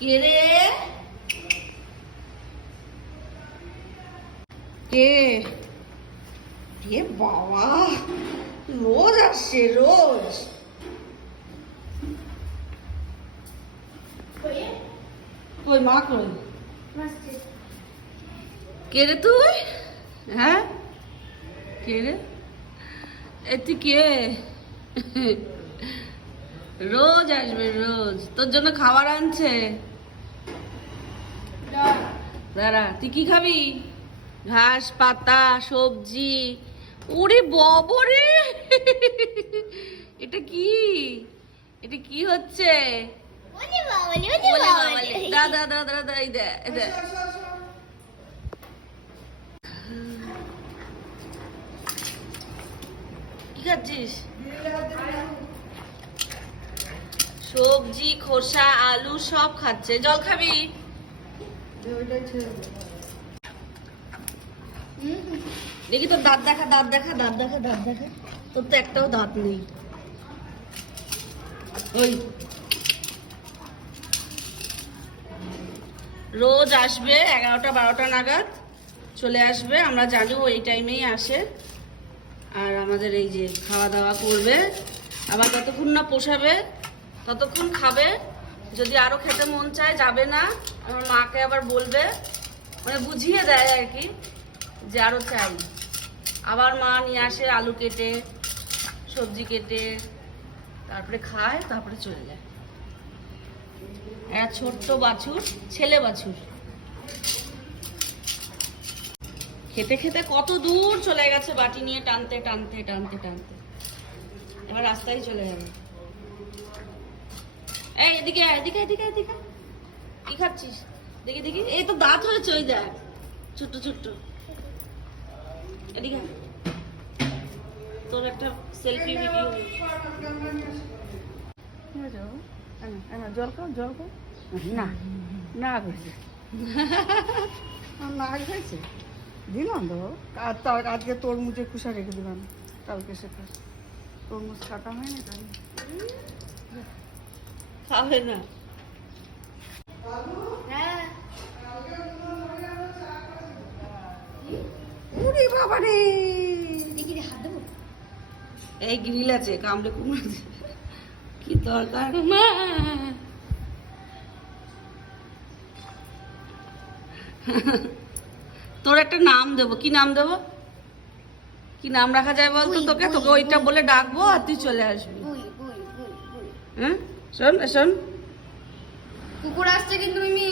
কে রে? কে? এ বাবা রোজ আসছে রোজ। কই? মা কই? কে রে তুই? হ্যাঁ? কে রে? এ তুই কে? রোজ আসবে রোজ। তোর জন্য খাবার আনছে। দাঁড়া তুই কি খাবি? ঘাস পাতা সবজি। ওরে বাবরে এটা কি? এটা কি হচ্ছে? ওরে বাবালে, ওরে বলে বাবালে। বাবালে। দা দা দা দা দা এই দে এই দে কি খাচ্ছিস? সবজি, খোসা, আলু সব খাচ্ছে। জল খাবি? দেখি তোর দাঁত দেখা দাঁত দেখা দাঁত দেখা দাঁত দেখা। তোর তো একটাও দাঁত নেই। ওই। রোজ আসবে এগারোটা, বারোটা নাগাদ। চলে আসবে। আমরা জানি এই টাইমেই আসে। আর আমাদের এই যে খাওয়া দাওয়া করবে। আবার যতক্ষণ না পোষাবে? ততক্ষণ খাবে। যদি আরও খেতে মন চায়, যাবে না। আমার মাকে আবার বলবে। মানে বুঝিয়ে দেয় আর কি, যে আরও চাই। আবার মা নিয়ে আসে আলু কেটে, সবজি কেটে, তারপরে খায়, তারপরে চলে যায়। একটা ছোট্ট বাছুর, ছেলে বাছুর। খেতে খেতে কত দূর চলে গেছে বাটি নিয়ে, টানতে টানতে টানতে টানতে। এবার রাস্তায় চলে যাবে। এই এদিকে এদিকে এদিকে এদিকে কি খাচ্ছিস? দেখি দেখি। এই তো দাঁত হয়েছে ওই দেখ। ছোট্ট ছোট্ট। এদিকে তোর একটা সেলফি ভিডিও জল খাও জল খাও। না। না হয়েছে না। হয়েছে। দিলাম তো। আর তার আজকে তরমুজের খুশা রেখে দিলাম। কালকে সে খাস তরমুজ কাটা হয় না তাই। খাবে না। হ্যাঁ। এই গ্রিল আছে কামড়ে কুমড়ে আছে। কি দরকার? মা। তোর একটা নাম দেবো। কি নাম দেবো? কি নাম রাখা যায় বলতো তোকে? তোকে ওইটা বলে ডাকবো আর তুই চলে আসবি। হ্যাঁ? শোন শোন। কুকুর আসছে কিন্তু মিমি।